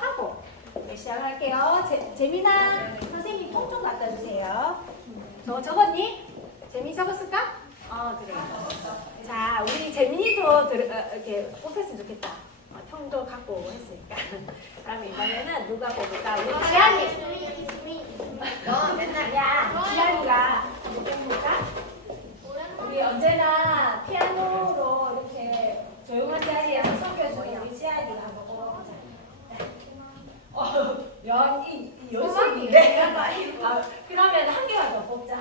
하고 시작할게요. 재민아, 선생님 통 좀 갖다 주세요. 적었니? 재민이 적었을까? 그래. 자, 우리 재민이도 이렇게 뽑혔으면 좋겠다. 통도 갖고 했으니까. 그러면 이번에는 누가 뽑을까? 우리 지안이. 너 맨날 지안이가 뭐 뽑을까? 우리 언제나 피아노로 이렇게 조용한 자리에서 섬겨주는 우리 지안이가 한번 뽑아보자. 야, 이 연습이네. 그러면 한 개만 더 뽑자.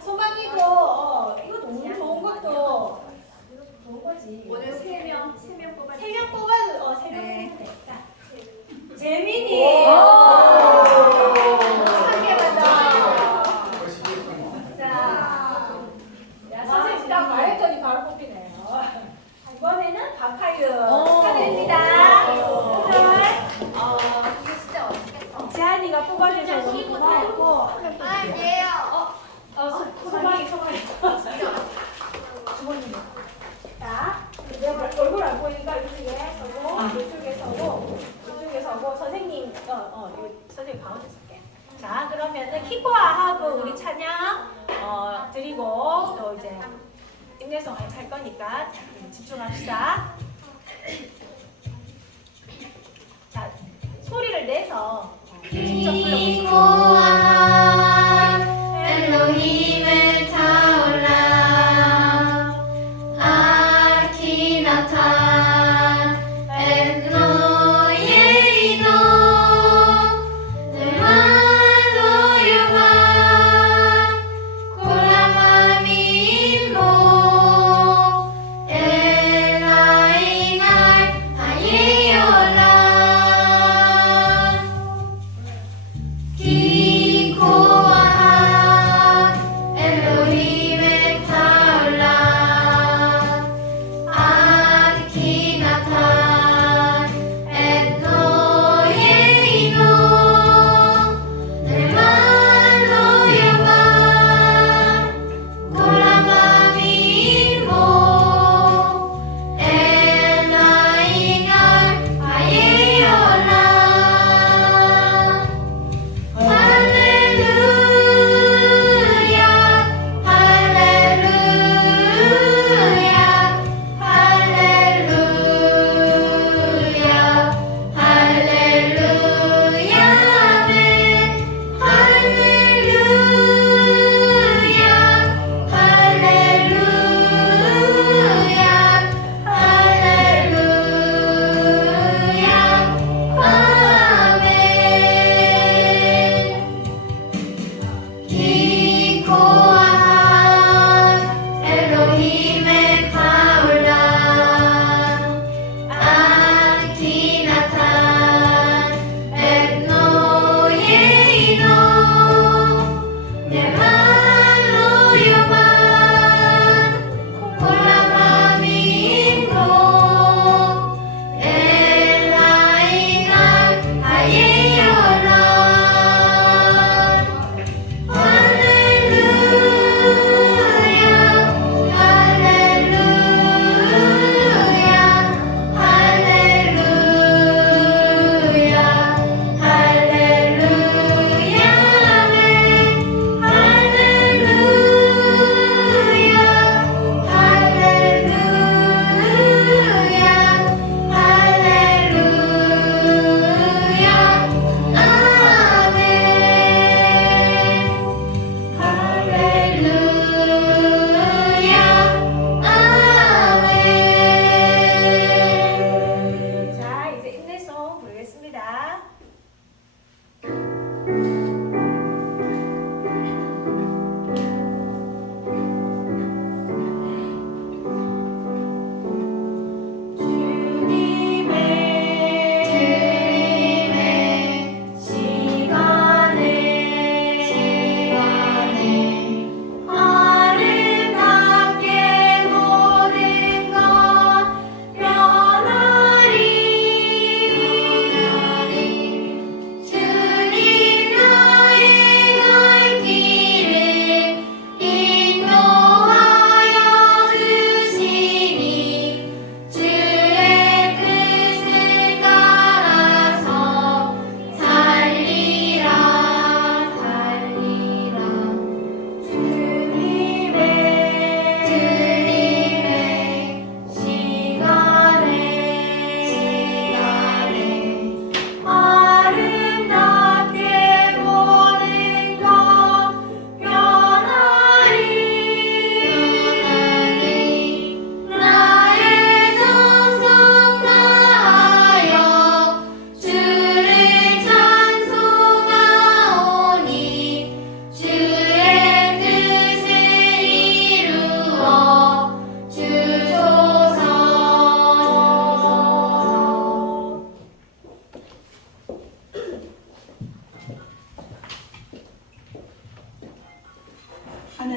소망이도 이거 너무 좋은 것도 좋은 거지. 오늘 3명 뽑아. 3명 뽑아도 3명 네. 뽑으면 돼. 자, 재민이. 한 개만 더. 자, 야, 선생님 딱 말했더니 바로 뽑히네요. 이번에는 박하유 축하드립니다. 이게 진짜 어렵겠다. 지안이가 뽑아주셔서 너무 고마웠고. 소망이. 주머니. 자, 내가 얼굴 안 보이니까 이쪽에 서고, 이쪽에 서고, 이쪽에 서고, 선생님, 선생님 가운데 쓸게. 자, 그러면은 키코아하고 우리 찬양, 드리고, 또 이제, 인내성 할 거니까 집중합시다. 자, 소리를 내서 직접 불러보시죠. 엘로힘의 타올라 아키나탄 엘로예이도 느마노유바 콜라마미모 엘라이날 아예올라 키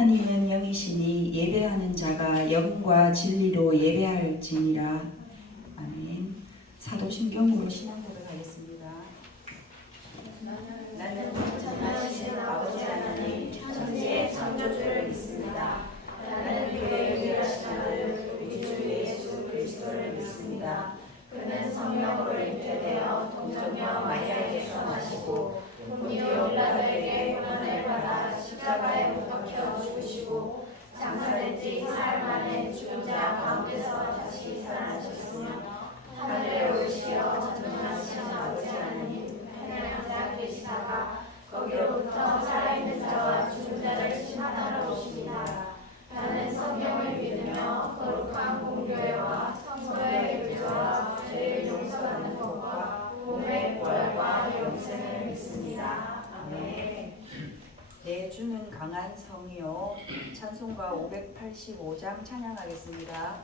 하나님은 영이시니 예배하는 자가 영과 진리로 예배할지니라. 아멘. 사도신경으로 신앙 고백하겠습니다. 나는 전능하신 아버지 하나님 천지의 창조주를 믿습니다. 나는 그의 유일하신 아들 우리 주 예수 그리스도를 믿습니다. 그는 성령으로 잉태되어 동정녀 마리아에게서 나시고 본디오 빌라도에게 고난을 받아 십자가에 못 박혀 죽으시고 장사된 지 사흘 만에 죽은 자 가운데서 다시 살아나셨으며 하늘에 올리시어 전능하신 아버지 하나님 하나님 자 계시다가 거기로부터 살아있는 자와 죽은 자를 심판하러 오십니다. 나는 성경을 믿으며 거룩한 공교회와 성도의 교제와 죄를 용서받는 것과 몸의 부활과 영생을 믿습니다. 아멘. 내 주는 강한 성이요. 찬송가 585장 찬양하겠습니다.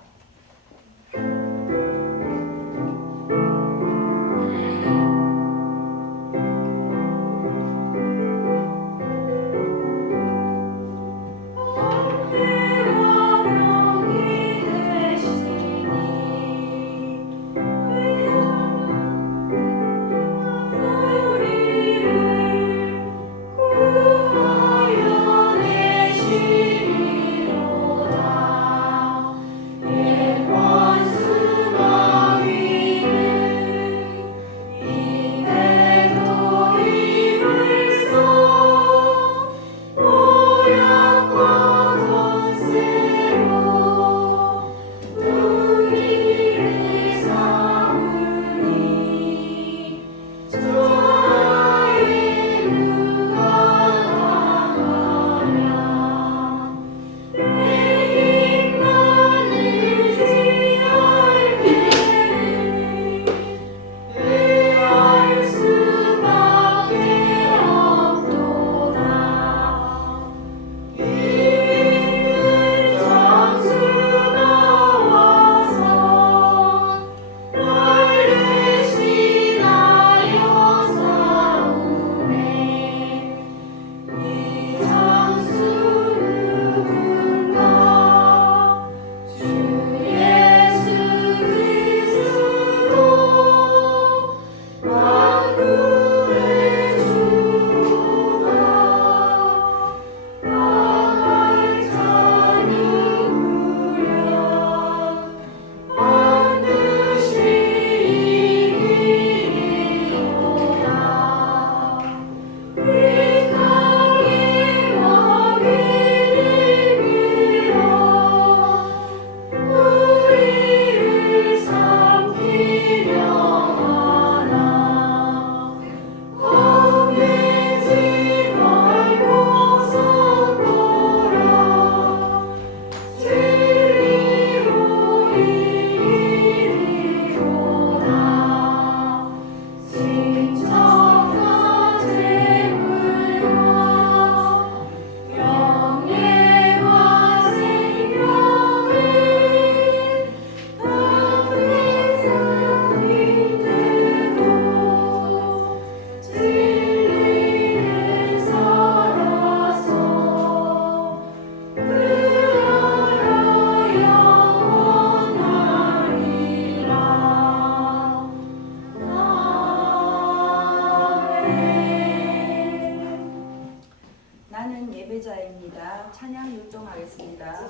예배자입니다. 찬양 율동하겠습니다.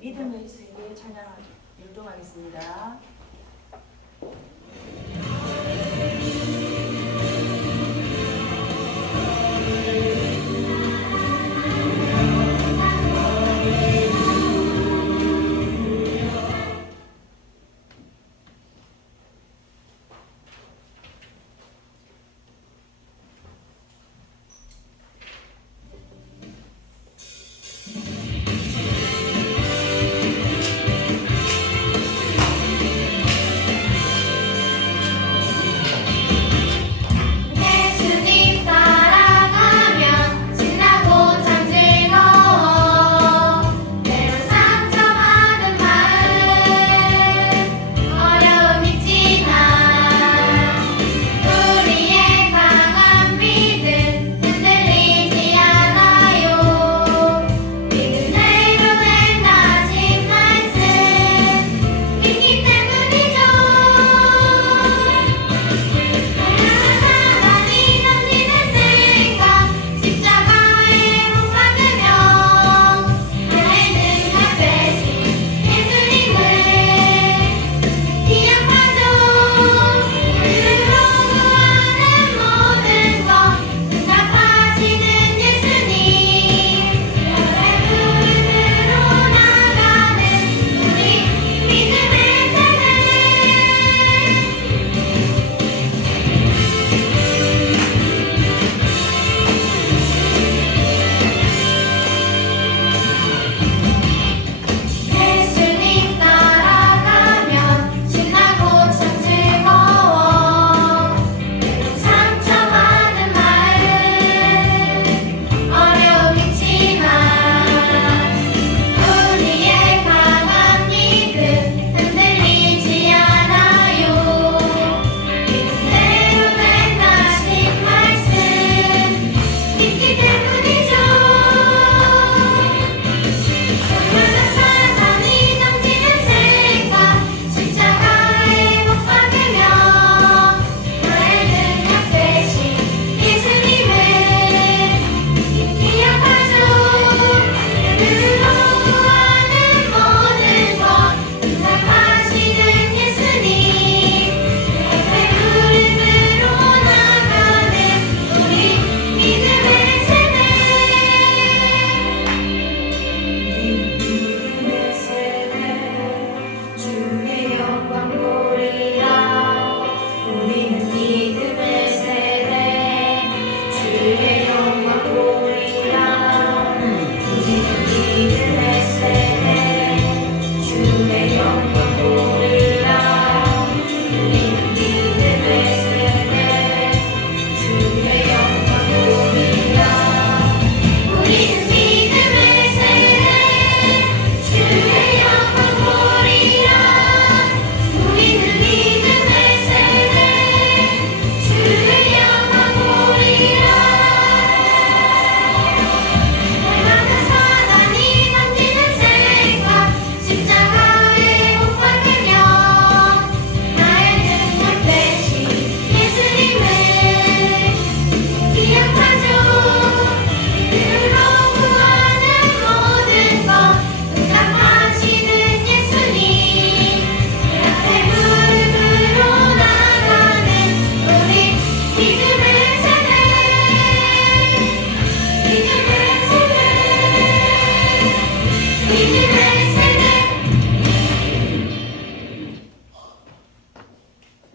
믿음의 세계 찬양 율동하겠습니다.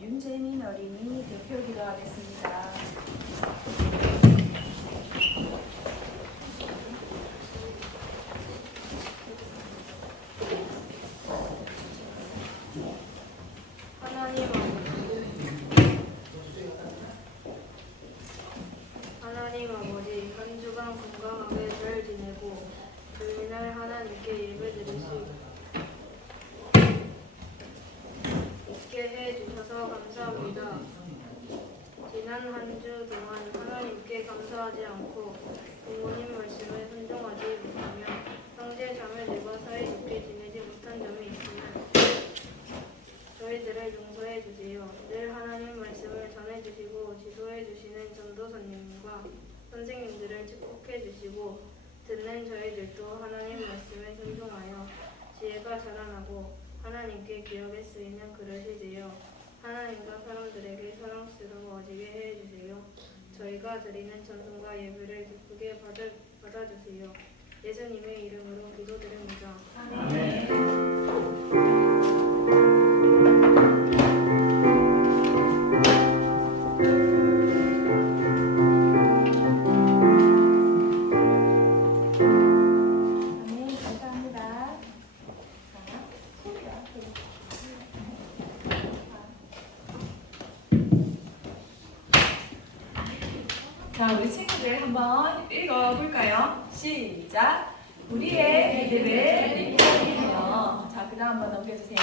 윤재민 어린이 대표 기도하겠습니다. 하나님 아버지, 한 주간 건강하게 잘 지내고 주일날 하나님께 예배드릴 수 있게 해주셔서 감사합니다. 지난 한 주 동안 하나님께 감사하지 않고 부모님 말씀을 순종하지 못하며 형제 자매들과 사이좋게 지내지 못한 점이 있으면 저희들을 용서해 주세요. 늘 하나님 말씀을 전해주시고 지도해 주시는 전도사님과 선생님들을 축복해 주시고 듣는 저희들도 하나님 말씀에 순종하여 지혜가 자라나고 하나님께 기억에 쓰이는 그릇이 되어 하나님과 사람들에게 사랑스러워지게 해 주세요. 저희가 드리는 전통과 예배를 기쁘게 받아주세요. 예수님의 이름으로 기도드립니다. 아멘. 감사합니다. 자, 우리 친구들 한번 읽어볼까요? 시작. 우리의 믿음을 믿음이요. 자, 그 다음 한번 넘겨주세요.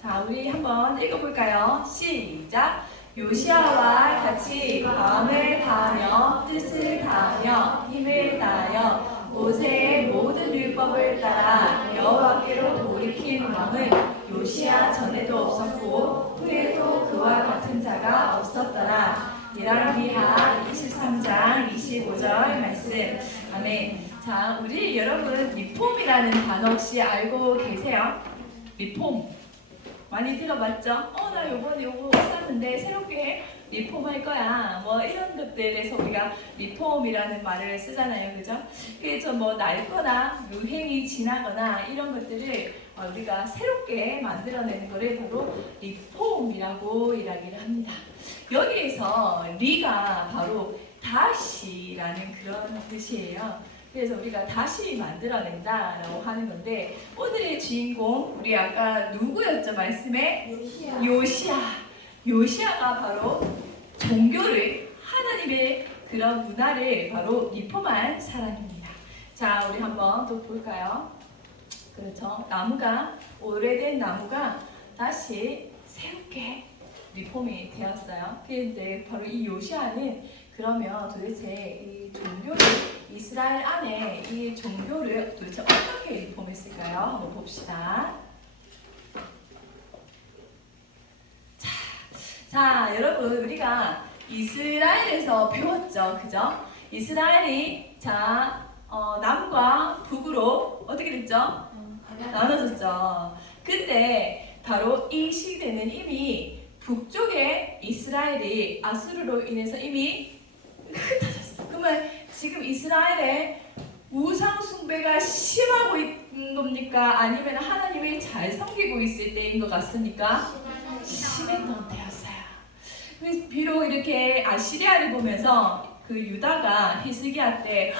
자, 우리 한번 읽어볼까요? 시작. 요시아와 같이 마음을 다하며 뜻을 다하며 힘을 다하여 모세의 모든 율법을 따라 여호와께로 돌이킨 왕은 요시아 전에도 없었고 후에도 그와 같은 자가 없었더라. 예레미야 23장 25절 말씀. 아멘. 자, 우리 여러분 리폼이라는 단어 혹시 알고 계세요? 리폼 많이 들어봤죠? 나 요번에 요거 샀는데 새롭게 리폼할 거야. 뭐 이런 것들에서 우리가 리폼이라는 말을 쓰잖아요. 그죠? 그래서 뭐 낡거나 유행이 지나거나 이런 것들을 우리가 새롭게 만들어내는 거를 바로 리폼이라고 이야기를 합니다. 여기에서 리가 바로 다시라는 그런 뜻이에요. 그래서 우리가 다시 만들어낸다라고 하는 건데 오늘의 주인공 우리 아까 누구였죠? 말씀에? 요시아가 바로 종교를 하나님의 그런 문화를 바로 리폼한 사람입니다. 자, 우리 한번 또 볼까요? 그렇죠. 오래된 나무가 다시 새롭게 리폼이 되었어요. 그런데 바로 이 요시아는 그러면 도대체 이 종교를 이스라엘 안에 이 종교를 도대체 어떻게 리폼했을까요? 한번 봅시다. 자, 여러분 우리가 이스라엘에서 배웠죠, 그죠? 이스라엘이 남과 북으로 어떻게 됐죠? 나눠졌죠. 근데 바로 이 시대는 이미 북쪽에 이스라엘이 아수르로 인해서 이미 흩어졌어. 그러면 지금 이스라엘에 우상 숭배가 심하고 있는 겁니까? 아니면 하나님을 잘 섬기고 있을 때인 것 같습니까? 심했던 때였어요. 비록 이렇게 아시리아를 보면서 그 유다가 히스기야 때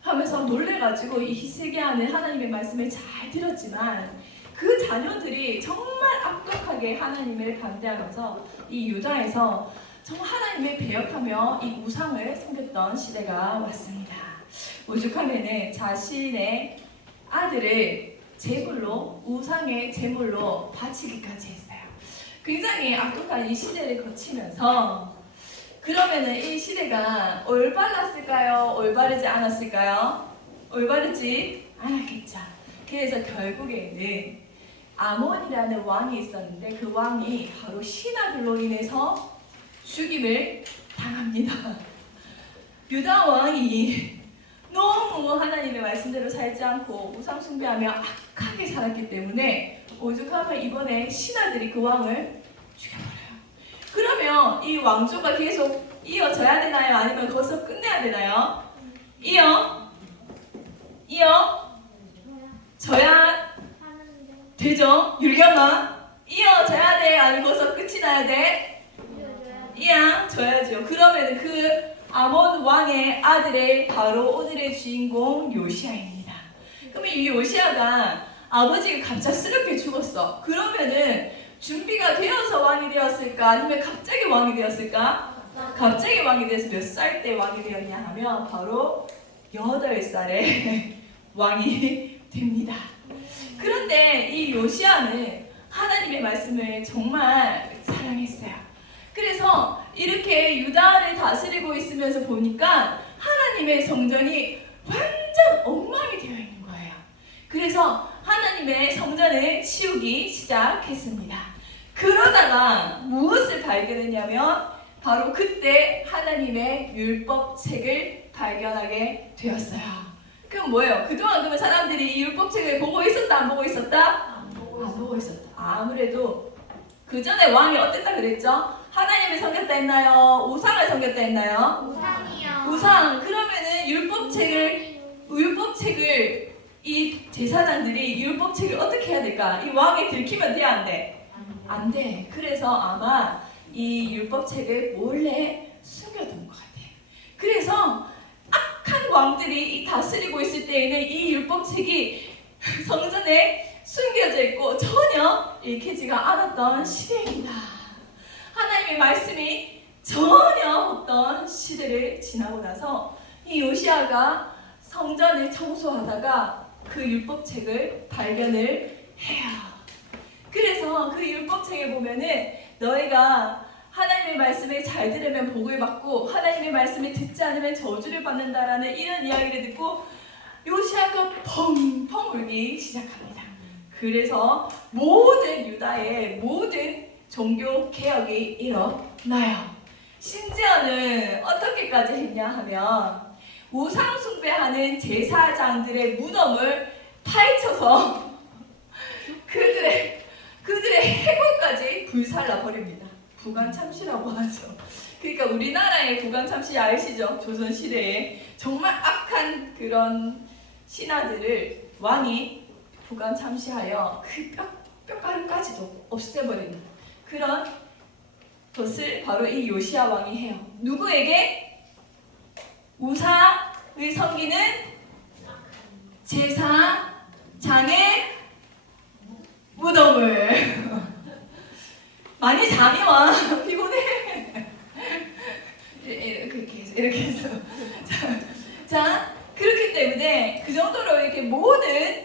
하면서 놀래가지고 이 히스기야는 하나님의 말씀을 잘 들었지만 그 자녀들이 정말 악독하게 하나님을 반대하면서 이 유다에서 정말 하나님을 배역하며 이 우상을 섬겼던 시대가 왔습니다. 오죽하면은 자신의 아들을 제물로 우상의 제물로 바치기까지 했어요. 굉장히 악독한 이 시대를 거치면서 그러면은 이 시대가 올바랐을까요? 올바르지 않았을까요? 올바르지 않았겠죠. 그래서 결국에는 아몬이라는 왕이 있었는데 그 왕이 바로 신하들로 인해서 죽임을 당합니다. 유다 왕이 너무 하나님의 말씀대로 살지 않고 우상 숭배하며 악하게 살았기 때문에 오죽하면 이번에 신하들이 그 왕을 죽여버려요. 그러면 이 왕조가 계속 이어져야 되나요? 아니면 거기서 끝내야 되나요? 이어져야 되죠? 율경아 이어져야 돼? 아니고서 끝이 나야 돼? 이어져야죠. 그러면 그 아몬 왕의 아들의 바로 오늘의 주인공 요시아입니다. 그러면 이 요시아가 아버지가 갑작스럽게 죽었어. 그러면은 준비가 되어서 왕이 되었을까? 아니면 갑자기 왕이 되었을까? 갑자기 왕이 되어서 몇 살 때 왕이 되었냐 하면 바로 8살에 왕이 됩니다. 그런데 이 요시아는 하나님의 말씀을 정말 사랑했어요. 그래서 이렇게 유다를 다스리고 있으면서 보니까 하나님의 성전이 완전 엉망이 되어 있는 거예요. 그래서 하나님의 성전을 치우기 시작했습니다. 그러다가 무엇을 발견했냐면 바로 그때 하나님의 율법책을 발견하게 되었어요. 그럼 뭐예요? 그동안 그러면 사람들이 이 율법책을 보고 있었다 안 보고 있었다? 안 보고 있었다. 아무래도 그 전에 왕이 어땠다 그랬죠? 하나님을 섬겼다 했나요? 우상을 섬겼다 했나요? 우상이요. 우상. 그러면은 율법책을 이 제사장들이 율법책을 어떻게 해야 될까? 이 왕이 들키면 돼, 안 돼? 안 돼. 그래서 아마 이 율법책을 몰래 숨겨둔 것 같아요. 그래서 악한 왕들이 다스리고 있을 때에는 이 율법책이 성전에 숨겨져 있고 전혀 읽히지가 않았던 시대입니다. 하나님의 말씀이 전혀 없던 시대를 지나고 나서 이 요시아가 성전을 청소하다가 그 율법책을 발견을 해요. 그래서 그 율법책에 보면은 너희가 하나님의 말씀을 잘 들으면 복을 받고 하나님의 말씀을 듣지 않으면 저주를 받는다라는 이런 이야기를 듣고 요시아가 펑펑 울기 시작합니다. 그래서 모든 유다의 모든 종교 개혁이 일어나요. 심지어는 어떻게까지 했냐 하면 우상 숭배하는 제사장들의 무덤을 파헤쳐서 그들의 해골까지 불살라 버립니다. 부관참시라고 하죠. 그러니까 우리나라의 부관참시 아시죠? 조선시대에 정말 악한 그런 신하들을 왕이 부관참시하여 그 뼈가루까지도 없애버리는 그런 것을 바로 이 요시아 왕이 해요. 누구에게? 우상을 섬기는 제사장의 무덤을 많이 잠이 와. 피곤해. 이렇게 해서 자 그렇기 때문에 그 정도로 이렇게 모든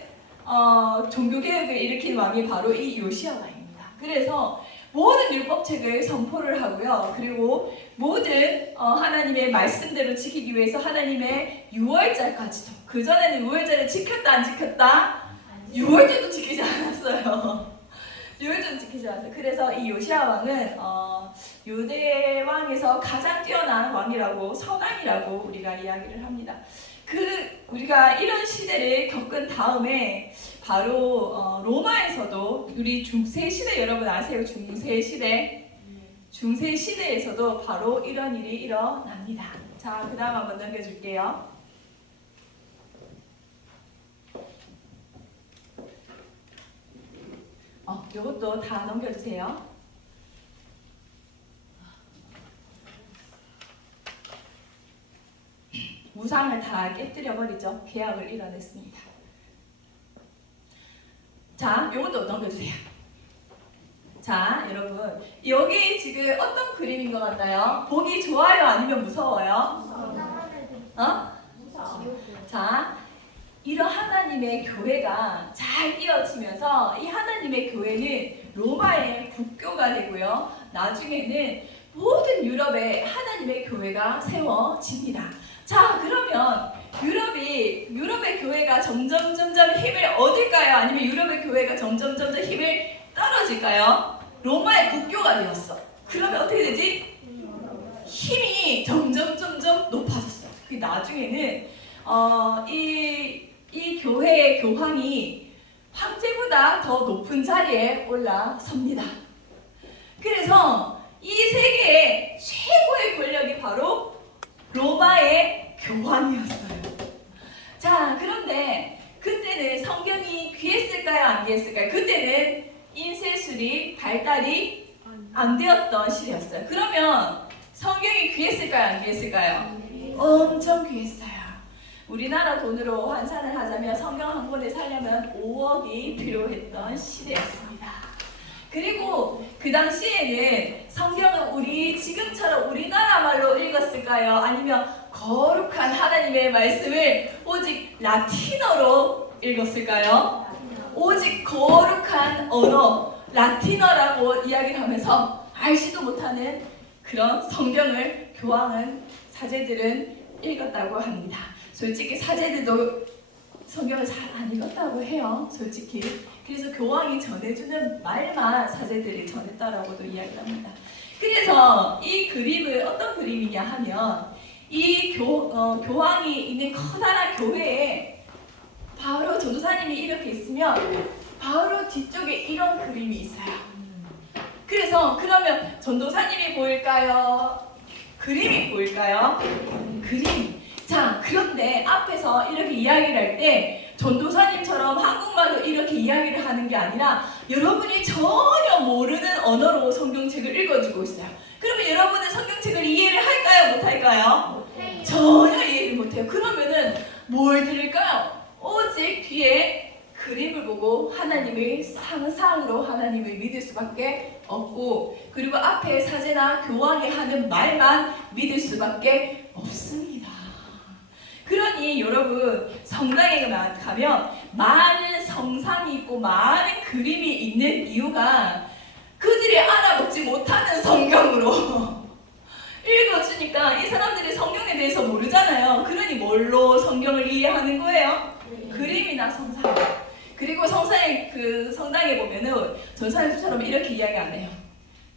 종교개혁을 일으킨 왕이 바로 이 요시아 왕입니다. 그래서 모든 율법책을 선포를 하고요. 그리고 모든 하나님의 말씀대로 지키기 위해서 하나님의 유월절까지도 그전에는 유월절을 지켰다 안 지켰다? 유월절도 지키지 않았어요. 유월절도 지키지 않았어요. 그래서 이 요시아 왕은 유대 왕에서 가장 뛰어난 왕이라고 선왕이라고 우리가 이야기를 합니다. 우리가 이런 시대를 겪은 다음에 바로 로마에서도 우리 중세시대 여러분 아세요? 중세시대에서도 바로 이런 일이 일어납니다. 자, 그 다음 한번 넘겨줄게요. 이것도 다 넘겨주세요. 우상을 다 깨뜨려버리죠. 개혁을 이뤄냈습니다. 자, 이것도 넘겨주세요. 자, 여러분 여기 지금 어떤 그림인 것 같나요? 보기 좋아요? 아니면 무서워요? 자, 이런 하나님의 교회가 잘 이어지면서 이 하나님의 교회는 로마의 국교가 되고요. 나중에는 모든 유럽에 하나님의 교회가 세워집니다. 자, 그러면 유럽의 교회가 점점 힘을 얻을까요? 아니면 유럽의 교회가 점점 힘을 떨어질까요? 로마의 국교가 되었어. 그러면 어떻게 되지? 힘이 점점 높아졌어요. 그 나중에는 이 교회의 교황이 황제보다 더 높은 자리에 올라섭니다. 그래서 이 세계의 최고의 권력이 바로 로마의 교황이었어요. 자, 그런데 그때는 성경이 귀했을까요? 안 귀했을까요? 그때는 인쇄술이 발달이 안 되었던 시대였어요. 그러면 성경이 귀했을까요? 안 귀했을까요? 엄청 귀했어요. 우리나라 돈으로 환산을 하자면 성경 한 권을 사려면 5억이 필요했던 시대였습니다. 그리고 그 당시에는 성경은 우리 지금처럼 우리나라 말로 읽었을까요? 아니면 거룩한 하나님의 말씀을 오직 라틴어로 읽었을까요? 오직 거룩한 언어 라틴어라고 이야기를 하면서 알지도 못하는 그런 성경을 교황은 사제들은 읽었다고 합니다. 솔직히 사제들도 성경을 잘 안 읽었다고 해요. 솔직히. 그래서 교황이 전해주는 말만 사제들이 전했다라고도 이야기를 합니다. 그래서 이 그림은 어떤 그림이냐 하면 이 교황이 있는 커다란 교회에 바로 전도사님이 이렇게 있으면 바로 뒤쪽에 이런 그림이 있어요. 그래서 그러면 전도사님이 보일까요? 그림이 보일까요? 그림. 자, 그런데 앞에서 이렇게 이야기를 할 때 전도사님처럼 한국말로 이렇게 이야기를 하는 게 아니라 여러분이 전혀 모르는 언어로 성경책을 읽어주고 있어요. 그러면 여러분은 성경책을 이해를 할까요? 못할까요? 전혀 이해를 못해요. 그러면은 뭘 들을까요? 오직 뒤에 그림을 보고 하나님의 상상으로 하나님을 믿을 수밖에 없고, 그리고 앞에 사제나 교황이 하는 말만 믿을 수밖에 없습니다. 그러니 여러분 성당에 가면 많은 성상이 있고 많은 그림이 있는 이유가 그들이 알아먹지 못하는 성경으로 읽어주니까 이 사람들이 성경에 대해서 모르잖아요. 그러니 뭘로 성경을 이해하는 거예요? 그림이나 성상. 그리고 성상에 그 성당에 보면은 전사님처럼 이렇게 이야기 안 해요.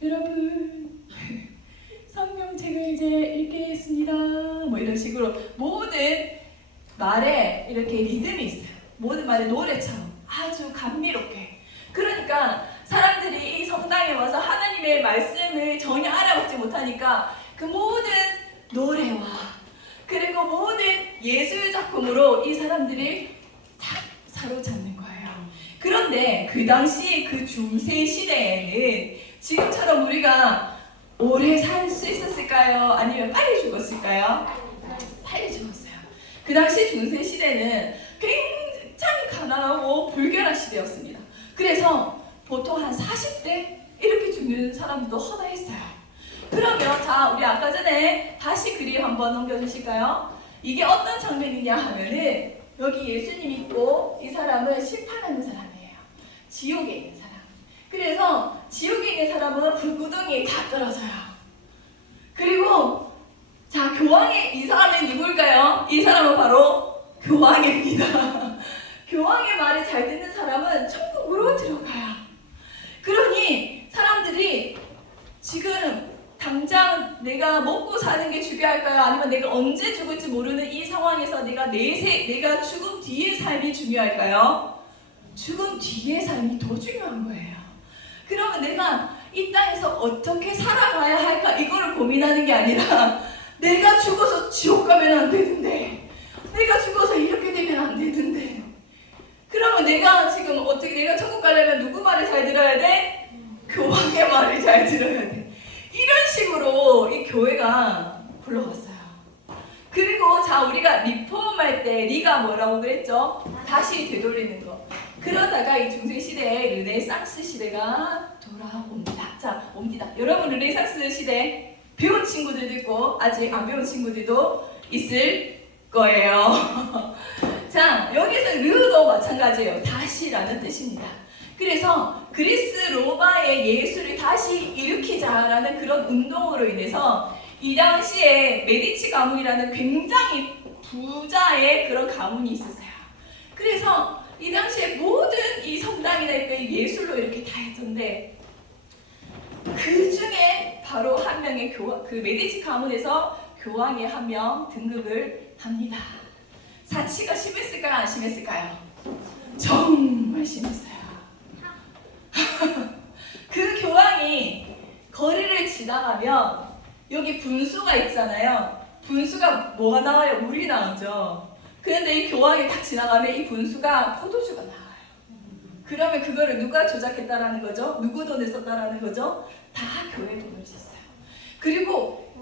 여러분 성경책을 이제 읽겠습니다. 뭐 이런 식으로 모든 말에 이렇게 리듬이 있어요. 모든 말에 노래처럼 아주 감미롭게. 그러니까 사람들이 이 성당에 와서 하나님의 말씀을 전혀 알아먹지 못하니까 그 모든 노래와 그리고 모든 예술 작품으로 이 사람들이 다 사로잡는 거예요. 그런데 그 당시 그 중세 시대에는 지금처럼 우리가 오래 살 수 있었을까요? 아니면 빨리 죽었을까요? 빨리 죽었어요. 그 당시 중세 시대는 굉장히 가난하고 불결한 시대였습니다. 그래서 보통 한 40대 이렇게 죽는 사람도 허다했어요. 그러면 자, 우리 아까 전에 다시 그림 한번 넘겨주실까요? 이게 어떤 장면이냐 하면은 여기 예수님 있고 이 사람은 심판하는 사람이에요. 지옥에 있는 사람. 그래서 지옥에 있는 사람은 불구덩이에 다 떨어져요. 그리고 자, 교황의 이 사람은 누굴까요? 이 사람은 바로 교황입니다. 교황의 말을 잘 듣는 사람은 천국으로 들어가요. 그러니 사람들이 지금 당장 내가 먹고 사는 게 중요할까요? 아니면 내가 언제 죽을지 모르는 이 상황에서 내가 죽음 뒤의 삶이 중요할까요? 죽음 뒤의 삶이 더 중요한 거예요. 그러면 내가 이 땅에서 어떻게 살아가야 할까? 이거를 고민하는 게 아니라 내가 죽어서 지옥 가면 안 되는데, 내가 죽어서 이렇게 되면 안 되는데, 그러면 내가 지금 어떻게 내가 천국 가려면 누구 말을 잘 들어야 돼? 교황의 말을 잘 들어야 돼. 이런 식으로 이 교회가 굴러갔어요. 그리고 자, 우리가 리폼할 때 리가 뭐라고 그랬죠? 다시 되돌리는 거. 그러다가 이 중세시대에 르네상스 시대가 돌아옵니다. 자, 옵니다. 여러분 르네상스 시대 배운 친구들도 있고 아직 안 배운 친구들도 있을 거예요. 자, 여기서 르도 마찬가지예요. 다시라는 뜻입니다. 그래서 그리스 로마의 예술을 다시 일으키자라는 그런 운동으로 인해서 이 당시에 메디치 가문이라는 굉장히 부자의 그런 가문이 있었어요. 그래서 이 당시에 모든 이 성당이나 이 예술로 이렇게 다 했던데 그 중에 바로 한 명의 그 메디치 가문에서 교황이 한 명 등극을 합니다. 사치가 심했을까요? 안 심했을까요? 정말 심했어요. 그 교황이 거리를 지나가면 여기 분수가 있잖아요. 분수가 뭐가 나와요? 물이 나오죠. 그런데 이 교황이 딱 지나가면 이 분수가 포도주가 나와요. 그러면 그거를 누가 조작했다라는 거죠? 누구 돈을 썼다라는 거죠? 다 교회 돈을 썼어요. 그리고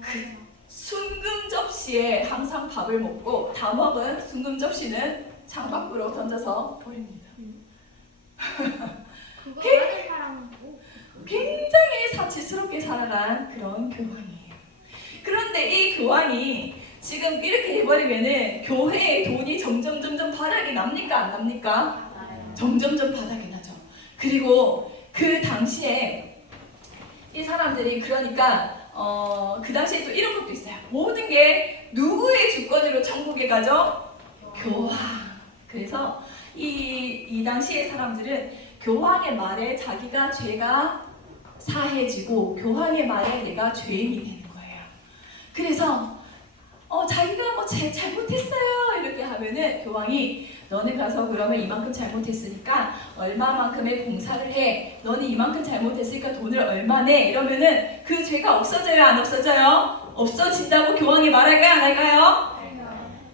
그 순금 접시에 항상 밥을 먹고 다 먹은 순금 접시는 창밖으로 던져서 버립니다. 그거 하는 사람은 뭐? 굉장히 사치스럽게 살아간 그런 교황이에요. 그런데 이 교황이 지금 이렇게 해버리면은 교회의 돈이 점점 바닥이 납니까 안 납니까? 점점 바닥이 나죠. 그리고 그 당시에 이 사람들이 그러니까 그 당시에 또 이런 것도 있어요. 모든 게 누구의 주권으로 천국에 가죠? 교황. 그래서 이 당시의 사람들은 교황의 말에 자기가 죄가 사해지고 교황의 말에 내가 죄인이 되는 거예요. 그래서 자기가 뭐 잘못했어요 이렇게 하면은 교황이 너는 가서 그러면 이만큼 잘못했으니까 얼마만큼의 봉사를 해. 너는 이만큼 잘못했으니까 돈을 얼마 내. 이러면은 그 죄가 없어져요 안 없어져요? 없어진다고 교황이 말할까요 안 할까요?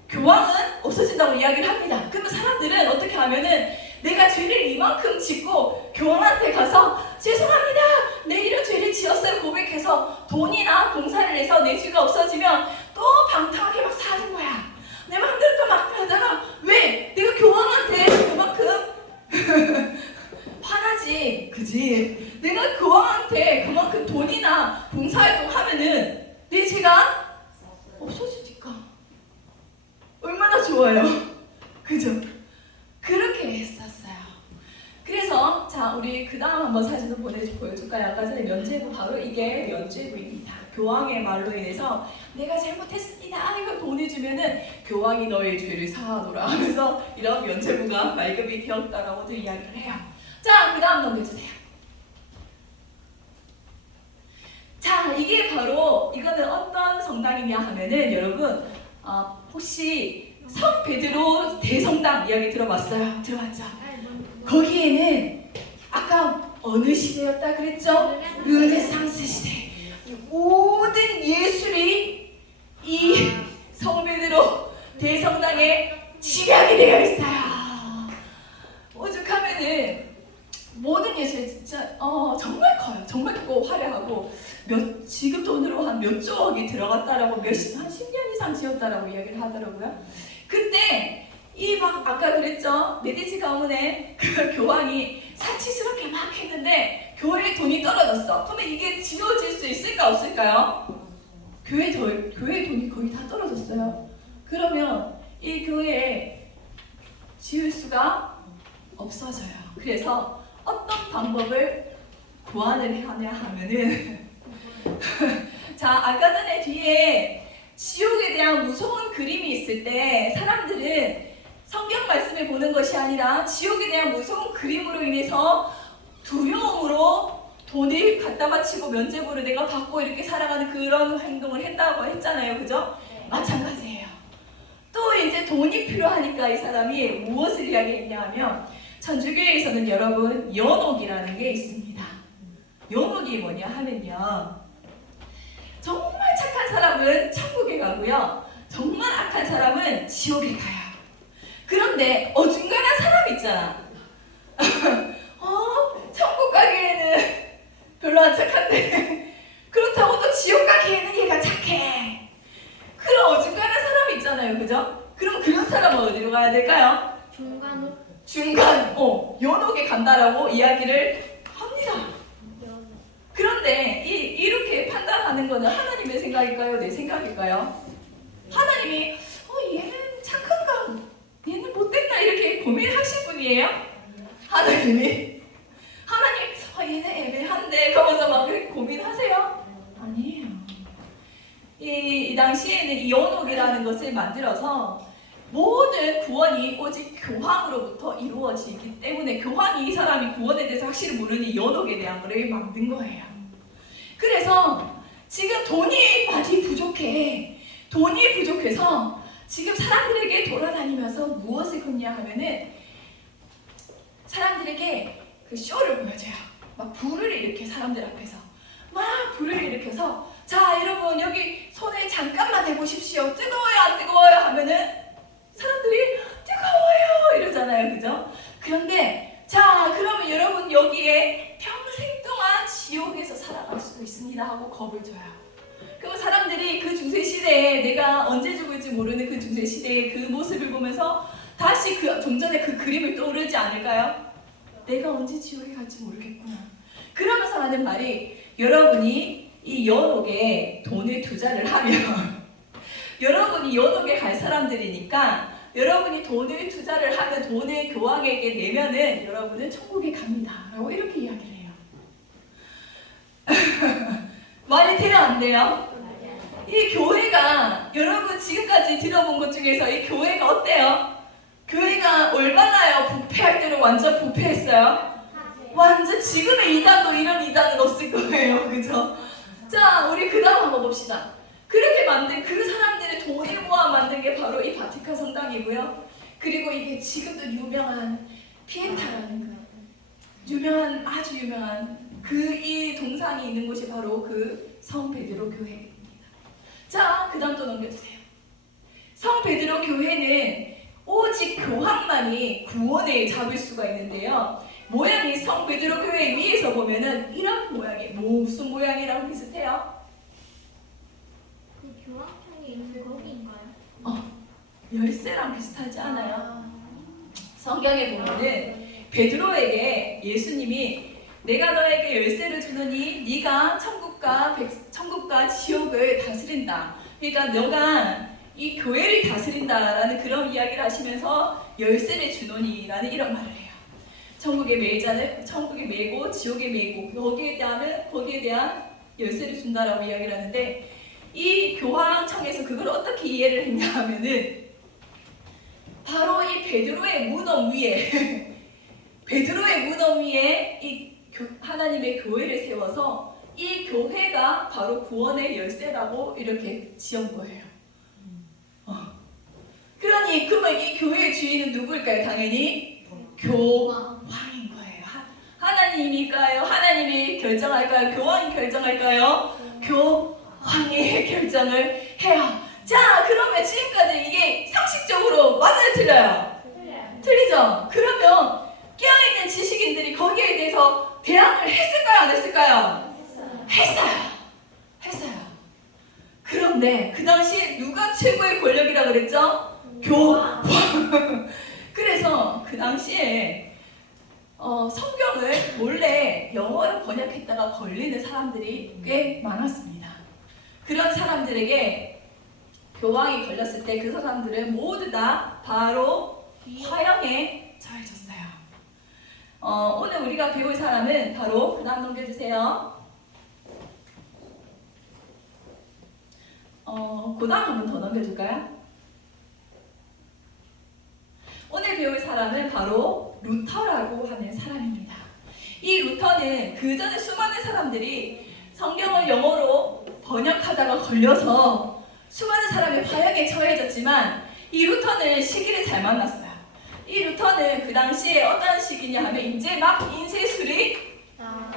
교황은 없어진다고 이야기를 합니다. 그러면 사람들은 어떻게 하면은 내가 죄를 이만큼 짓고 교황한테 가서 죄송합니다. 내 이런 죄를 지었어요 고백해서 돈이나 봉사를 해서 내 죄가 없어지면 또 방탕하게 막 사는 거야. 내 마음대로 또 막 하다가 왜? 내가 교황한테 그만큼 화나지 그지? 내가 교황한테 그만큼 돈이나 봉사활동 하면은 내 죄가 없어지니까 얼마나 좋아요. 그죠? 그렇게 했었어요. 그래서 자 우리 그 다음 한번 사진도 보여줄까요? 아까 전에 면죄부 바로 이게 면죄부입니다. 교황의 말로 인해서 내가 잘못했습니다. 이거 돈을 주면은 교황이 너의 죄를 사하노라 하면서 이런 면죄부가 발급이 되었다라고도 이야기를 해요. 자 그 다음 넘겨주세요. 자 이게 바로 이거는 어떤 성당이냐 하면은 여러분 혹시 성 베드로 대성당 이야기 들어봤어요? 들어봤죠? 거기에는 아까 어느 시대였다 그랬죠? 르네상스 시대. 모든 예술이 이 성 베드로 대성당에 집약이 되어 있어요. 오죽하면은 모든 예술이 진짜 정말 커요. 정말 크고 화려하고 지금 돈으로 한 몇 조억이 들어갔다라고 한 10년 이상 지었다라고 이야기를 하더라고요. 근데 이 막 아까 그랬죠? 메디치 가문의 그 교황이 사치스럽게 막 했는데 교회의 돈이 떨어졌어. 그러면 이게 지워질 수 있을까 없을까요? 교회 돈이 거의 다 떨어졌어요. 그러면 이 교회에 지을 수가 없어져요. 그래서 어떤 방법을 고안을 하냐 하면은 자 아까 전에 뒤에 지옥에 대한 무서운 그림이 있을 때 사람들은 성경 말씀을 보는 것이 아니라 지옥에 대한 무서운 그림으로 인해서 두려움으로 돈을 갖다 바치고 면죄부를 내가 받고 이렇게 살아가는 그런 행동을 했다고 했잖아요. 그죠? 마찬가지예요. 또 이제 돈이 필요하니까 이 사람이 무엇을 이야기했냐 하면 천주교에서는 여러분 연옥이라는 게 있습니다. 연옥이 뭐냐 하면요. 정말 착한 사람은 천국에 가고요. 정말 악한 사람은 지옥에 가요. 그런데 어중간한 사람 있잖아. 천국 가기에는 별로 안 착한데 그렇다고 또 지옥 가기에는 얘가 착해. 그런 어중간한 사람 있잖아요. 그죠? 그럼 그런 사람은 어디로 가야 될까요? 중간, 연옥에 간다라고 이야기를 합니다. 그런데 이렇게 판단하는 거는 하나님의 생각일까요? 내 생각일까요? 하나님이 얘는 착한가? 얘는 못됐다 이렇게 고민하실 분이에요? 하나님 얘는 애매한데 그러면서 막 그렇게 고민하세요? 아니에요. 이 당시에는 이 연옥이라는 것을 만들어서 모든 구원이 오직 교황으로부터 이루어지기 때문에 교황이 이 사람이 구원에 대해서 확실히 모르니 연옥에 대한 것을 만든 거예요. 그래서 지금 돈이 많이 부족해. 돈이 부족해서 지금 사람들에게 돌아다니면서 무엇을 걷냐 하면은 사람들에게 그 쇼를 보여줘요. 막 불을 일으켜 사람들 앞에서 막 불을 일으켜서 자 여러분 여기 손에 잠깐만 대보십시오. 뜨거워요 안 뜨거워요 하면은 사람들이 뜨거워요 이러잖아요. 그죠? 그런데 자, 그러면 여러분 여기에 평생 동안 지옥에서 살아갈 수도 있습니다 하고 겁을 줘요. 그럼 사람들이 그 중세시대에 내가 언제 죽을지 모르는 그 중세시대의 그 모습을 보면서 다시 그 좀 전에 그 그림을 떠오르지 않을까요? 내가 언제 지옥에 갈지 모르겠구나. 그러면서 하는 말이, 여러분이 이 연옥에 돈을 투자를 하면 여러분이 연옥에 갈 사람들이니까 여러분이 돈을 투자를 하면 돈을 교황에게 내면은 여러분은 천국에 갑니다 라고 이렇게 이야기를 해요. 말이 돼요 안 돼요? 이 교회가 여러분 지금까지 들어본 것 중에서 이 교회가 어때요? 교회가 얼마나요? 부패할 때는 완전 부패했어요. 완전 지금의 이단도 이런 이단은 없을 거예요. 그죠? 자, 우리 그 다음 한번 봅시다. 그렇게 만든 그 사람들의 돈을 모아 만든 게 바로 이 바티칸 성당이고요. 그리고 이게 지금도 유명한 피에타라는 아주 유명한 이 동상이 있는 곳이 바로 그 성 베드로 교회입니다. 자, 그 다음 또 넘겨주세요. 성 베드로 교회는 오직 교황만이 구원을 잡을 수가 있는데요. 모양이 성 베드로 교회 위에서 보면은 이런 모양이 무슨 모양이랑 비슷해요? 그 교황청에 있는 거기인가요? 열쇠랑 비슷하지 않아요? 성경에 보면은 베드로에게 예수님이 내가 너에게 열쇠를 주노니 네가 천국과 지옥을 다스린다. 그러니까 너가 이 교회를 다스린다라는 그런 이야기를 하시면서 열쇠를 주노니 라는 이런 말을 해요. 천국에 매일 자는 천국에 매고 지옥에 매고 거기에 대한 열쇠를 준다라고 이야기를 하는데, 이 교황청에서 그걸 어떻게 이해를 했냐 하면은 바로 이 베드로의 무덤 위에 이 하나님의 교회를 세워서 이 교회가 바로 구원의 열쇠라고 이렇게 지은 거예요. 그러니 그러면 이 교회의 주인은 누구일까요? 당연히 교황인 거예요. 하나님일까요? 하나님이 결정할까요? 교황이 결정할까요? 교황이 결정을 해요. 자, 그러면 지금까지 이게 상식적으로 맞아요, 틀려요? 틀리죠? 그러면 깨어있는 지식인들이 거기에 대해서 대항을 했을까요? 안 했을까요? 했어요. 그런데 그 당시 누가 최고의 권력이라고 그랬죠? 교황. 그래서 그 당시에 성경을 몰래 영어로 번역했다가 걸리는 사람들이 꽤 많았습니다. 그런 사람들에게 교황이 걸렸을 때 그 사람들은 모두 다 바로 화형에 처해졌어요. 오늘 우리가 배울 사람은 바로 그 다음 넘겨주세요. 그 다음 한 번 더 넘겨줄까요? 오늘 배울 사람은 바로 루터라고 하는 사람입니다. 이 루터는 그 전에 수많은 사람들이 성경을 영어로 번역하다가 걸려서 수많은 사람이 화형에 처해졌지만, 이 루터는 시기를 잘 만났어요. 이 루터는 그 당시에 어떤 시기냐 하면 이제 막 인쇄술이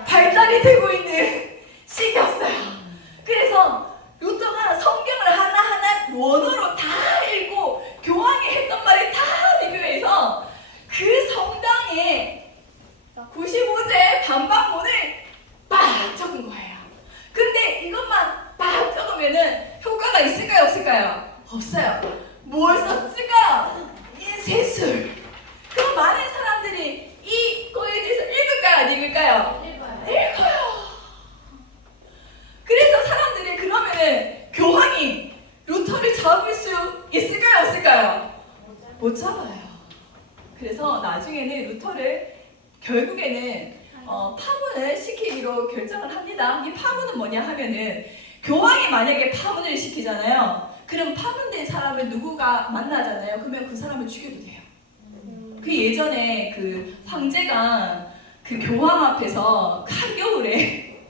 발달이 되고 있는 시기였어요. 그래서 루터가 성경을 하나하나 원어로 다 읽고 교황이 했던 말을 다 비교해서 그 성당에 95제 반박문을 막 적은 거예요. 근데 이것만 막 적으면은 효과가 있을까요? 없을까요? 없어요. 뭘 썼을까요? 인쇄술. 그럼 많은 사람들이 이거에 대해서 읽을까요? 안 읽을까요? 읽어요. 그래서 사람들이 그러면은 교황이 루터를 잡을 수 있을까요? 없을까요? 못 잡아요. 그래서 나중에는 루터를 결국에는 파문을 시키기로 결정을 합니다. 이 파문은 뭐냐 하면은 교황이 만약에 파문을 시키잖아요. 그럼 파문된 사람을 누구가 만나잖아요. 그러면 그 사람을 죽여도 돼요. 그 예전에 그 황제가 그 교황 앞에서 한겨울에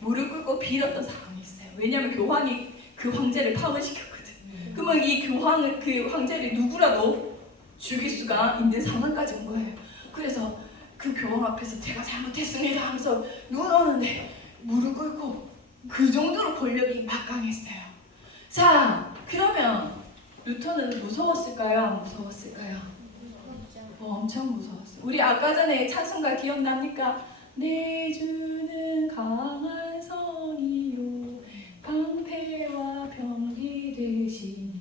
무릎 꿇고 빌었던 사람이 있어요. 왜냐하면 교황이 그 황제를 파문시켰거든. 그러면 이 교황은 그 황제를 누구라도 죽일 수가 있는 상황까지 온 거예요. 그래서 그 교황 앞에서 제가 잘못했습니다 하면서 눈 오는데 무릎 꿇고 그 정도로 권력이 막강했어요. 자, 그러면 루터는 무서웠을까요? 안 무서웠을까요? 엄청 무서웠어요. 우리 아까 전에 찬송가 기억납니까? 내 주는 강한 성이요 방패와 병기 되시니.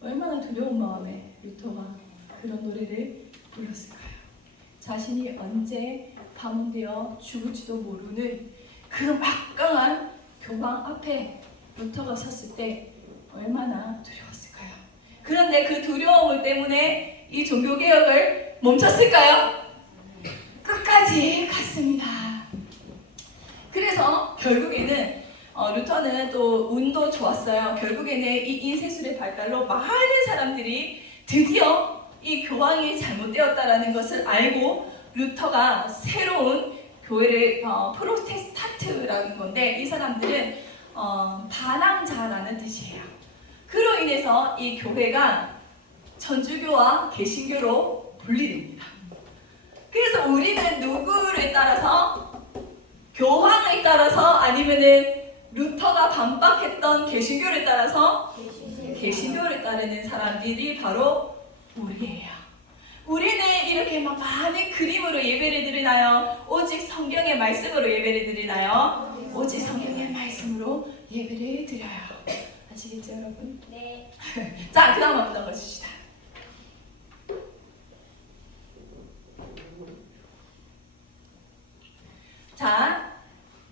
얼마나 두려운 마음에 루터가 그런 노래를 불렀을까요? 자신이 언제 파문되어 죽을지도 모르는 그 막강한 교황 앞에 루터가 섰을 때 얼마나 두려웠을까요? 그런데 그 두려움 때문에 이 종교개혁을 멈췄을까요? 끝까지 갔습니다. 그래서 결국에는 루터는 또 운도 좋았어요. 결국에는 이 인쇄술의 발달로 많은 사람들이 드디어 이 교황이 잘못되었다라는 것을 알고 루터가 새로운 교회를 프로테스탄트라는 건데, 이 사람들은 반항자라는 뜻이에요. 그로 인해서 이 교회가 천주교와 개신교로 분리됩니다. 그래서 우리는 누구를 따라서, 교황을 따라서, 아니면은 루터가 반박했던 개신교를 따라서, 개신교를 따르는 사람들이 바로 우리예요. 우리는 이렇게 막 많은 그림으로 예배를 드리나요? 오직 성경의 말씀으로 예배를 드리나요? 오직 성경의 말씀으로 예배를 드려요. 아시겠죠, 여러분? 네. 자, 그 다음 한번 넘어주시다. 자,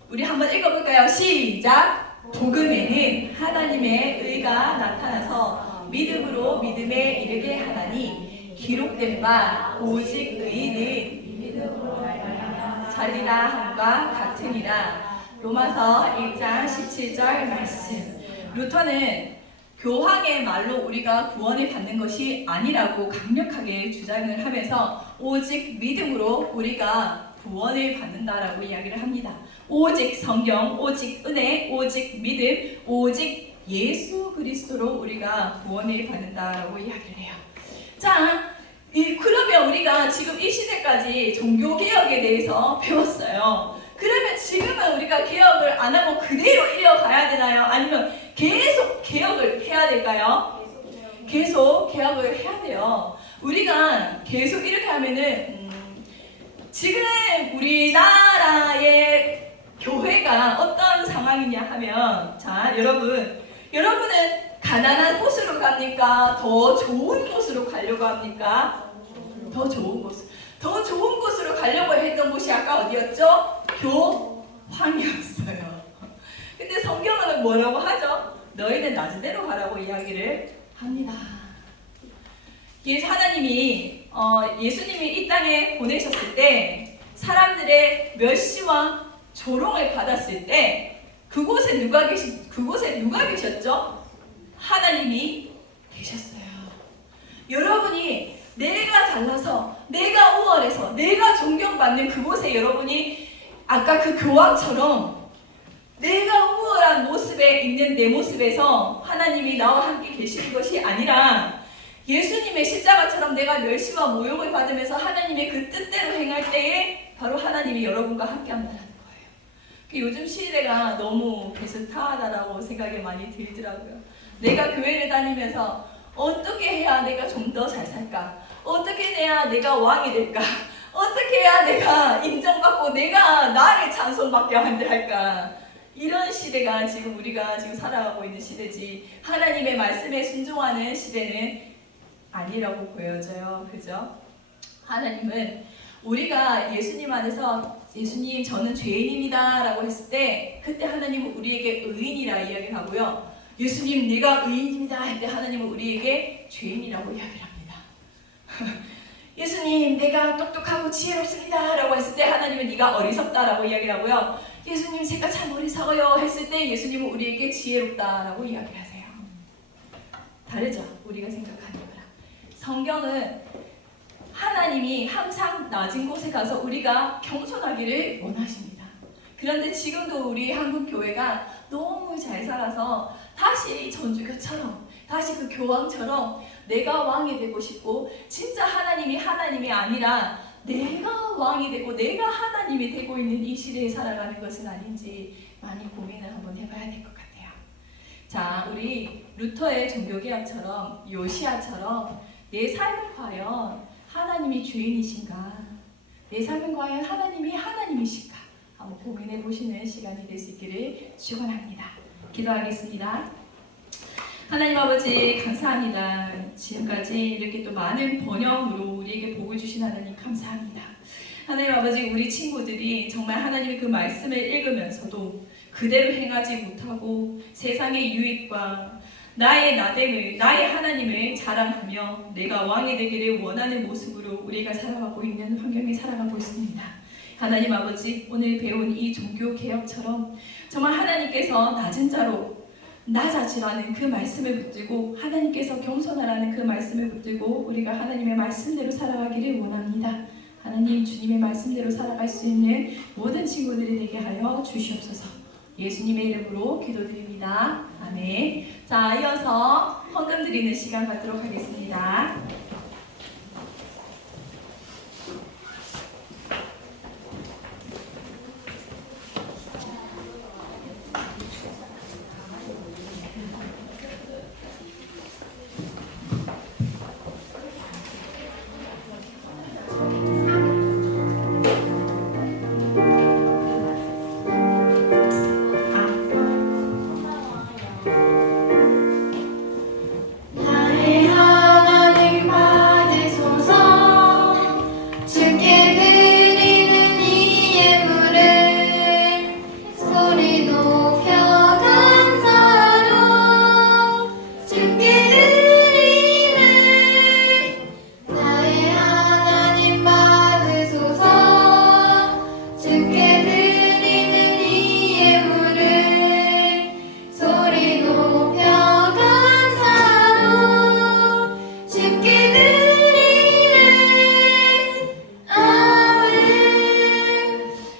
우리 한번 읽어볼까요? 시작! 복음에는 하나님의 의가 나타나서 믿음으로 믿음에 이르게 하나니 기록된 바 오직 의인은 믿음으로 말하여 살리라 함과 같으니라. 로마서 1장 17절 말씀. 루터는 교황의 말로 우리가 구원을 받는 것이 아니라고 강력하게 주장을 하면서 오직 믿음으로 우리가 구원을 받는다라고 이야기를 합니다. 오직 성경, 오직 은혜, 오직 믿음, 오직 예수 그리스도로 우리가 구원을 받는다라고 이야기를 해요. 자, 그러면 우리가 지금 이 시대까지 종교개혁에 대해서 배웠어요. 그러면 지금은 우리가 개혁을 안 하고 그대로 이어가야 되나요? 아니면 계속 개혁을 해야 될까요? 계속 개혁을 해야 돼요. 우리가 계속 이렇게 하면은 지금 우리나라의 교회가 어떤 상황이냐 하면, 자, 여러분은 가난한 곳으로 갑니까? 더 좋은 곳으로 가려고 합니까? 더 좋은 곳으로 가려고 했던 곳이 아까 어디였죠? 교황이었어요. 근데 성경은 뭐라고 하죠? 너희는 낮은 데로 가라고 이야기를 합니다. 하나님이 예수님이 이 땅에 보내셨을 때 사람들의 멸시와 조롱을 받았을 때 그곳에 누가 계셨죠? 하나님이 계셨어요. 여러분이 내가 잘나서, 내가 우월해서, 내가 존경받는 그곳에 여러분이 아까 그 교황처럼 내가 우월한 모습에 있는 내 모습에서 하나님이 나와 함께 계시는 것이 아니라 예수님의 십자가처럼 내가 멸시와 모욕을 받으면서 하나님의 그 뜻대로 행할 때에 바로 하나님이 여러분과 함께 한다는 거예요. 요즘 시대가 너무 비슷하다라고 생각이 많이 들더라고요. 내가 교회를 다니면서 어떻게 해야 내가 좀 더 잘 살까? 어떻게 해야 내가 왕이 될까? 어떻게 해야 내가 인정받고 내가 나를 찬송받게 할까? 이런 시대가 지금 우리가 지금 살아가고 있는 시대지, 하나님의 말씀에 순종하는 시대는 아니라고 보여져요. 그죠? 하나님은 우리가 예수님 안에서 예수님 저는 죄인입니다 라고 했을 때 그때 하나님은 우리에게 의인이라 이야기를 하고요. 예수님 내가 의인입니다 할 때 하나님은 우리에게 죄인이라고 이야기를 합니다. 예수님 내가 똑똑하고 지혜롭습니다 라고 했을 때 하나님은 네가 어리석다 라고 이야기를 하고요. 예수님 제가 참 어리석어요 했을 때 예수님은 우리에게 지혜롭다 라고 이야기를 하세요. 다르죠? 우리가 생각하는 거랑. 성경은 하나님이 항상 낮은 곳에 가서 우리가 겸손하기를 원하십니다. 그런데 지금도 우리 한국 교회가 너무 잘 살아서 다시 전주교처럼, 다시 그 교황처럼 내가 왕이 되고 싶고, 진짜 하나님이 아니라 내가 왕이 되고 내가 하나님이 되고 있는 이 시대에 살아가는 것은 아닌지 많이 고민을 한번 해봐야 될 것 같아요. 자, 우리 루터의 종교개혁처럼 요시아처럼 내 삶은 과연 하나님이 주인이신가? 내 삶은 과연 하나님이 하나님이신가? 한번 고민해 보시는 시간이 될 수 있기를 축원합니다. 기도하겠습니다. 하나님 아버지 감사합니다. 지금까지 이렇게 또 많은 번영으로 우리에게 복을 주신 하나님 감사합니다. 하나님 아버지 우리 친구들이 정말 하나님의 그 말씀을 읽으면서도 그대로 행하지 못하고 세상의 유익과 나의 나됨을 나의 하나님을 자랑하며 내가 왕이 되기를 원하는 모습으로 우리가 살아가고 있는 환경에 살아가고 있습니다. 하나님 아버지 오늘 배운 이 종교개혁처럼 정말 하나님께서 낮은 자로 낮아지라는 그 말씀을 붙들고 하나님께서 겸손하라는 그 말씀을 붙들고 우리가 하나님의 말씀대로 살아가기를 원합니다. 하나님 주님의 말씀대로 살아갈 수 있는 모든 친구들이 되게 하여 주시옵소서. 예수님의 이름으로 기도드립니다. 아멘. 자, 이어서 헌금 드리는 시간 갖도록 하겠습니다. 나의 하나님 받으소서 주께 드리는 이 예물을 소리 높여 감사로 주께 드리는 나의 하나님 받으소서 주께 드리는 이 예물을 소리 높여 감사로 주께 드리는 아멘.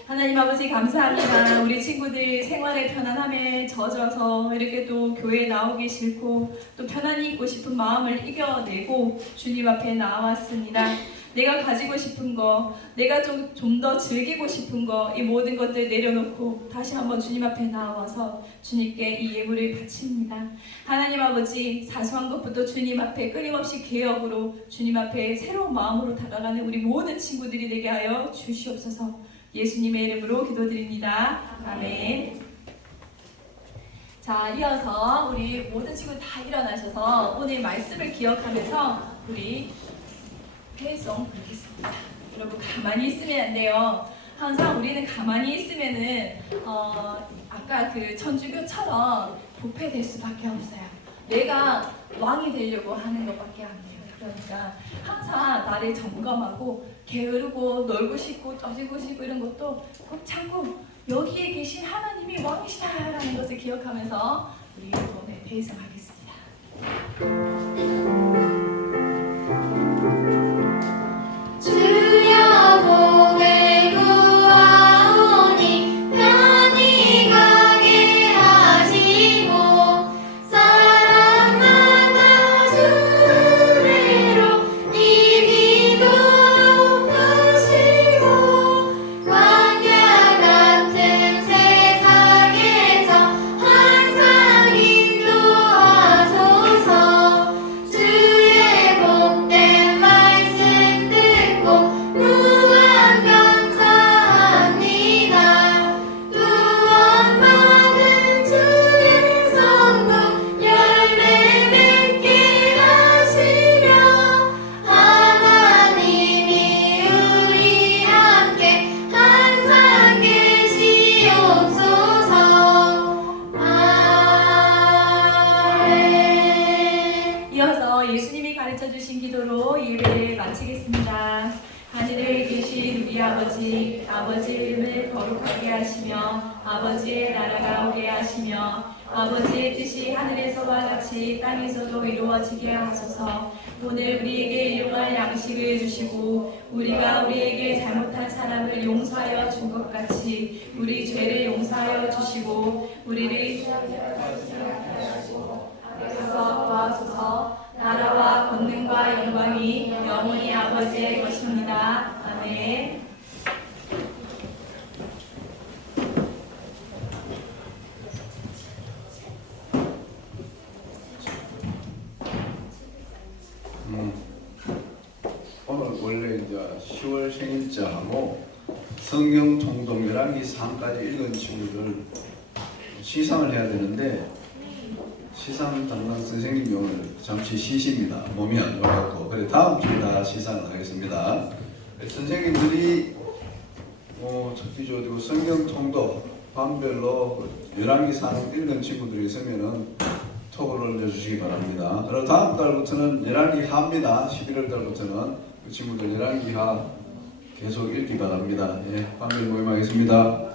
하나님 아버지 감사합니다. 우리 친구들 생활의 편안함에 젖어서 이렇게 또 교회에 나오기 싫고 또 편안히 있고 싶은 마음을 이겨내고 주님 앞에 나왔습니다. 내가 가지고 싶은 거, 내가 좀 더 즐기고 싶은 거, 이 모든 것들 내려놓고 다시 한번 주님 앞에 나와서 주님께 이 예물을 바칩니다. 하나님 아버지 사소한 것부터 주님 앞에 끊임없이 개혁으로 주님 앞에 새로운 마음으로 다가가는 우리 모든 친구들이 되게 하여 주시옵소서. 예수님의 이름으로 기도드립니다. 아멘. 자, 이어서 우리 모든 친구 다 일어나셔서 오늘 말씀을 기억하면서 우리 회송 부르겠습니다. 여러분 가만히 있으면 안 돼요. 항상 우리는 가만히 있으면은 아까 그 천주교처럼 부패될 수밖에 없어요. 내가 왕이 되려고 하는 것밖에 안 돼요. 그러니까 항상 나를 점검하고 게으르고 놀고 싶고 떠지고 싶고 이런 것도 꼭 참고 여기에 계신 하나님이 왕이시다라는 것을 기억하면서 우리 오늘 회송하겠습니다. 주여 복을 구하오니 편히 가게 하시고 사랑마다 주 은혜로 이기도록 하시고 광야 같은 세상에서 항상 인도하소서. 주의 복된 말씀 듣고 무한 감사합니다. 구원받은 주의 성도 열매 맺게 하시려 하나님이 우리 함께 항상 계시옵소서. 아멘. 이어서 예수님이 가르쳐 주신 기도로 예배를 마치겠습니다. 하늘에 계신 우리 아버지, 아버지의 이름을 거룩하게 하시며 아버지의 나라가 오게 하시며 아버지의 뜻이 하늘에서와 같이 땅에서도 이루어지게 하소서. 오늘 우리에게 일용할 양식을 주시고 우리가 우리에게 잘못한 사람을 용서하여 준 것 같이 우리 죄를 용서하여 주시고 우리를 시험에 하소서. 도와소서. 나라와 권능과 영광이 영원히 아버지의 것입니다. 아멘. 10월 생일자하고 성경 통독 11기 3까지 읽은 친구들 시상을 해야 되는데 시상 담당 선생님이 오늘 잠시 쉬십니다. 몸이 안 좋아갖고. 그래 다음 주에 다 시상을 하겠습니다. 선생님들이 특히 저 성경 통독 반별로 11기 3 읽은 친구들이 있으면은 톡을 올려주시기 바랍니다. 그리고 다음 달부터는 11기 하입니다. 11월 달부터는 그 친구들 11기 하 계속 읽기 바랍니다. 예, 반별 모임하겠습니다.